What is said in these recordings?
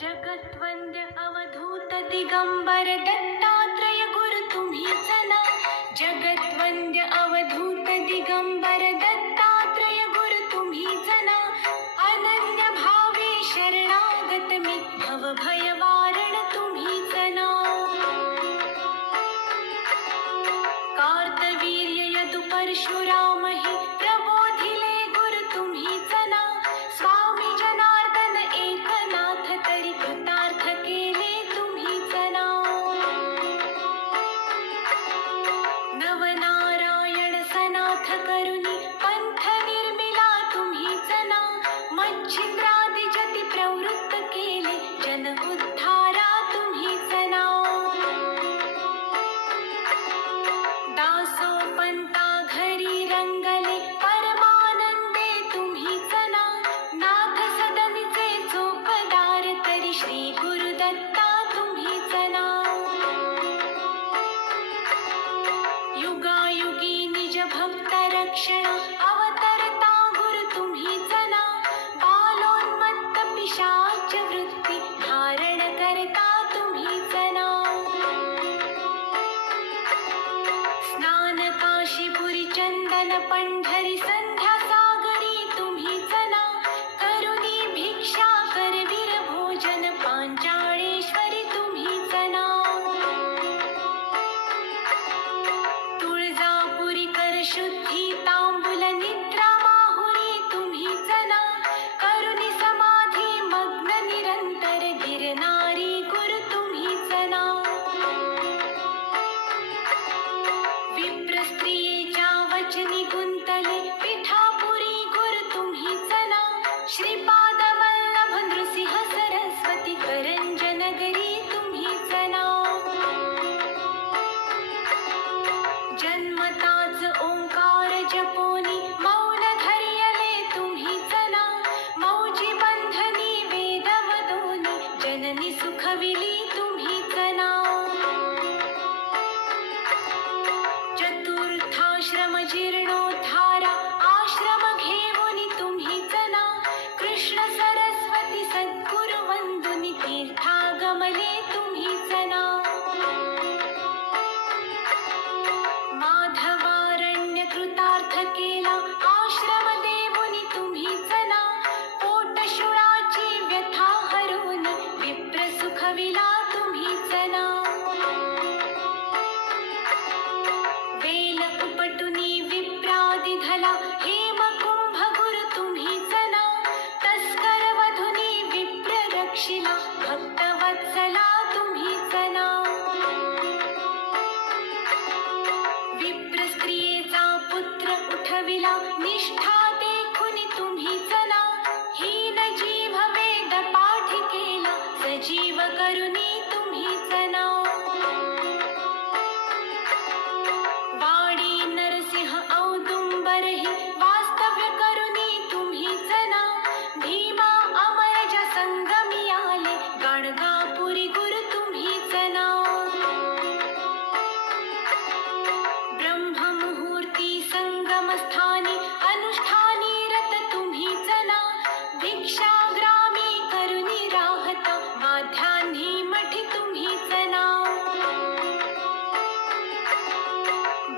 जगद्वंद्य अवधूत दिगंबर दत्तात्रय गुरु तुम्हीच ना. जगद्वंद्य अवधूत दिगंबर दत्तात्रय गुरु तुम्हीच ना. अनन्य भावे शरणागत मी भव भय वारण तुम्हीच ना. कार्तवीर्य यदु परशुराम हे प्रबोधिले गुरु तुम्हीच ना. स्वामी जनार्दन एकनाथ तरी कृतार्थ केले तुम्हीच ना. नवनारायण सनाथ करुणी पंथ निर्मिला तुम्हीच ना. मच्छिंद्रादि जति प्रवृत्त केले जन उद्धारा तुम्हीच ना. दासोपंता घरी रंगले परमानंदे तुम्हीच ना. नाथ सदनीचे चोपदार तरी श्री गुरुदत्ता तुम्हीच ना. युगायुगी निज भक्त रक्षण अवतरता गुरु तुम्हीच ना. बालोन्मत्त पिशाच वृत्ती धारण करता तुम्हीच ना. स्नान काशीपुरी चंदन पंढरी संध्या सागरी तुम्हीच ना. करुणी भिक्षा करवीर भोजन पांचाळेश्वरी तुम्हीच ना. तुळजापुरी कर शुद्धी तांबूल निद्रा माहुरी तुम्हीच ना. करुणी समाधी मग्न निरंतर गिरनारी गुरु तुम्हीच ना. विप्र स्त्रियेच्या वचनी गुंतले पिठापुरी गुरु तुम्हीच ना. श्रीपाद वल्लभ नृसिंह सरस्वती करंजनगरी तुम्हीच ना. जन्मताच ओंकार जपोनी मौन धरियले तुम्हीच ना. मौजी बंधनी वेद वदोनी जननी सुखविली तुम्हीच ना. चतुर्थाश्रम जीर्णोद्धारा आश्रम घेऊनी तुम्हीच ना. कृष्ण सरस्वती सद्गुरु वंदुनी तीर्थागमले तुम्हीच ना. माधवारण्य कृतार्थ केला आश्रम देऊनी तुम्हीच ना. पोटशुळाची व्यथा हरून विप्र सुखविला तुम्हीच ना. वेल उपटुनी विप्रादि धला हेमकुंभ गुरु तुम्हीच ना. तस्कर वधुनी विप्र रक्षिला भक्तवत्सला तुम्हीच ना. विप्र स्त्रियेचा पुत्र उठविला निष्ठा देखुनी तुम्हीच ना. हीन जीव वेद पाठ केला सजीव करुणी तुम्हीच ना. वाडी नरसिंह औदुंबरहि वास्तव्य करुणी तुम्हीच ना. भीमा अमरजा संगमी आले गाणगापुरी गुरु तुम्हीच ना. ब्रह्ममुहूर्ती संगमस्थानी अनुष्ठानी रत तुम्हीच ना. भिक्षाग्रामी करुणी राहता माध्यान्ही मठी तुम्हीच ना.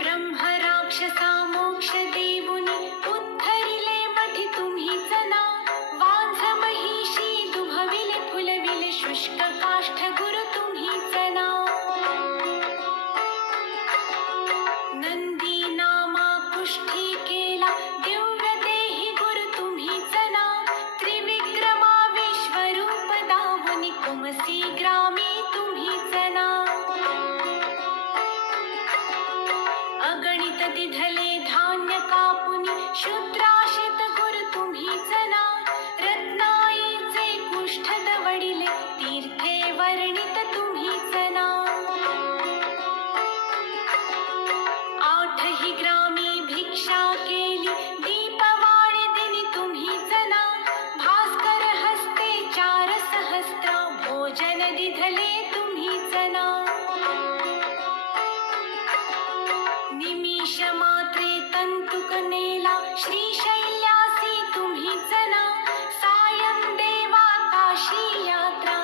ब्रह्म राक्षसा मोक्ष देऊनी उद्धरिले मठी तुम्हीच ना. वांझ महिषी दुभविले फुलविले शुष्क काष्ठ गुरु तुम्हीच ना. नंदी नामा कुष्ठी केला दिव्य देही गुरु तुम्हीच ना. त्रिविक्रमा विश्वरूप दावुनी कुमसी ग्रामी तुम्हीच ना. अगणित दिधले धान्य कापुनी शूद्राशित गुरु तुम्हीच ना. रत्नाईचे कुष्ठ दवडिले तीर्थे वर्णित तुम्हीच ना. आठही ग्रामी भिक्षा केली दीपवाणी दिनी तुम्हीच ना. भास्कर हस्ते 4 सहस्त्र भोजन दिधले तुम्हीच ना. निमिष मात्रे तंतुक नेला श्रीशैल्यासी तुम्हीच ना. सायं देवा काशी यात्रा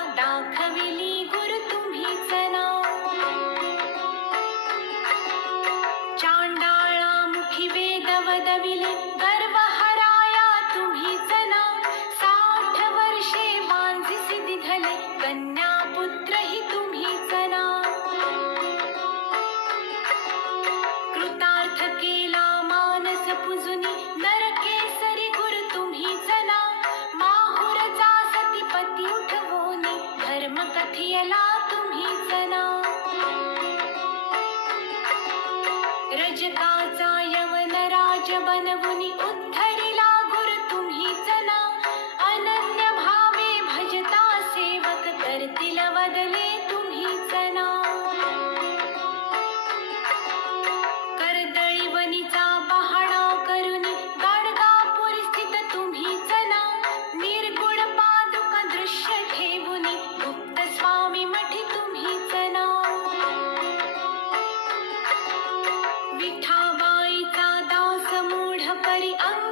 कन्या पुत्र हि तुम्हीच ना. कृतार्थ केला मानस पुजुनी नरकेसरी गुर तुम्हीच ना. माहुर जासती पती उठवोनी धर्म कथियला तुम्हीच ना. रजताचा यवन राज बनवुनी उद्धरिला गुर तुम्हीच ना. अनन्य भावे भजता सेवक करतील वदले तुम्हीच ना. कर्दळीवनीचा पहाडा करुनी गाणगापुरी स्थित तुम्हीच ना. निर्गुण पादुका दृश्य ठेवुनी गुप्त स्वामी मठी तुम्हीच ना. विठाबाईचा दास मूढ परी अंग